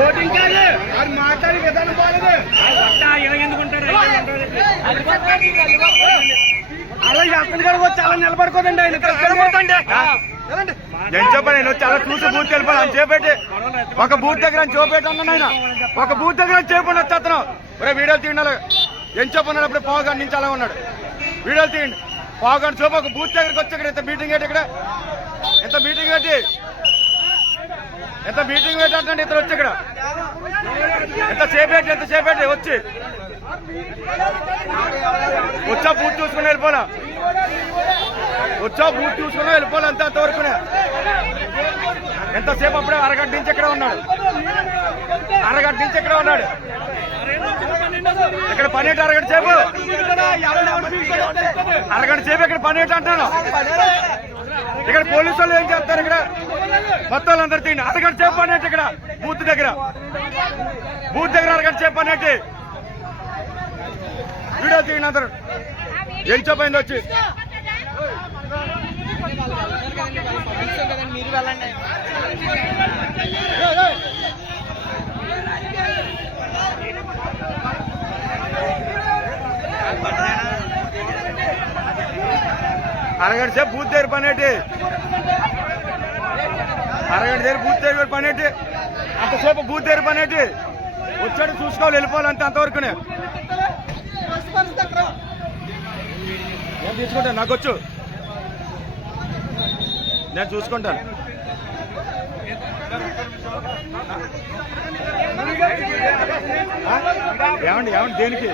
Voting కాదు అది మాట్లాడే విధానం బాగాలేదు. అలా ఎక్కడి కాడికి వచ్చి అలా నిలబడుకోదండి ఆయన ఏం చెప్పండి నేను వచ్చి అలా చూసి బూత్ వెళ్ళిపోయి అని చేపెట్టి ఒక బూత్ దగ్గర చూపెట్టి అన్నాను ఆయన ఒక బూత్ దగ్గర చేపండి వచ్చి అతను ఒరే వీడియోలు తీయండి ఏం చెప్పన్నాడు అప్పుడు పావుగంట నుంచి అలా ఉన్నాడు వీడియోలు తీయండి పావుగంట చూపు ఒక బూత్ దగ్గరికి వచ్చి ఇక్కడ ఎంత మీటింగ్ ఏంటి ఇక్కడ ఎంత మీటింగ్ ఏంటి అంటే ఇతను వచ్చి ఇక్కడ ఎంత చేపేటి వచ్చి వచ్చా బూత్ చూసుకుని వెళ్ళిపోలా అంతే అంతవరకునే ఎంతసేపు అప్పుడే అరగంట నుంచి ఎక్కడ ఉన్నాడు ఇక్కడ పని ఏంటి అరగంట సేపు ఇక్కడ పని ఏంటి అంటాను ఇక్కడ పోలీసు వాళ్ళు ఏం చేస్తారు ఇక్కడ మొత్తం వాళ్ళందరూ తిండి అరగంట సేపు పని ఏంటి ఇక్కడ బూత్ దగ్గర అరగంట సేపు పని ఏంటి వీడియో తీయండి అందరు ఏం చెప్పండి వచ్చి మీరు వెళ్ళండి. అరగంట సేపు బూత్ దగ్గర పని ఏంటి అంతసేపు బూత్ దగ్గర పని ఏంటి వచ్చాడు చూసుకోవాలి వెళ్ళిపోవాలంటే అంతవరకునే నేను తీసుకుంటాను నాకు వచ్చు నేను చూసుకుంటాను ఏమండి దేనికి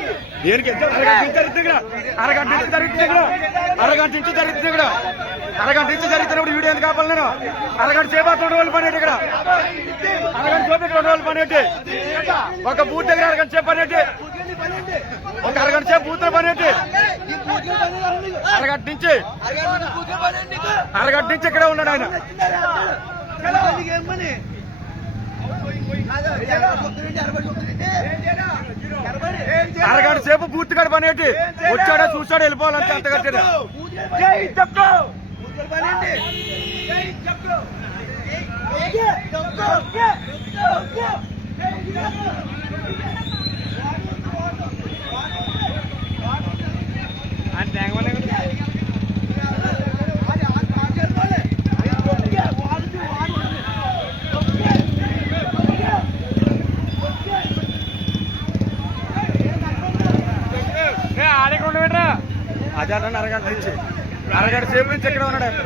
అరగంట నుంచి జరుగుతున్నప్పుడు వీడియో ఎందుకు కాపాలి నేను అరగంట సేపు 2 రోజులు పని ఇక్కడ అరగంట సేపు 2 రోజులు పని ఒక బూత్ దగ్గర అరగంట సేపు పని ఒక అరగంట సేపు బూత్ పని అరగంట నుంచి ఇక్కడే ఉన్నాడు ఆయన అరగంట సేపు బూత్ కాడ పని వచ్చాడా చూసాడు వెళ్ళిపోవాలంటే అంత కట్టాడు అదే అరగంట సేపు నుంచి ఎక్కడ ఉన్నాడు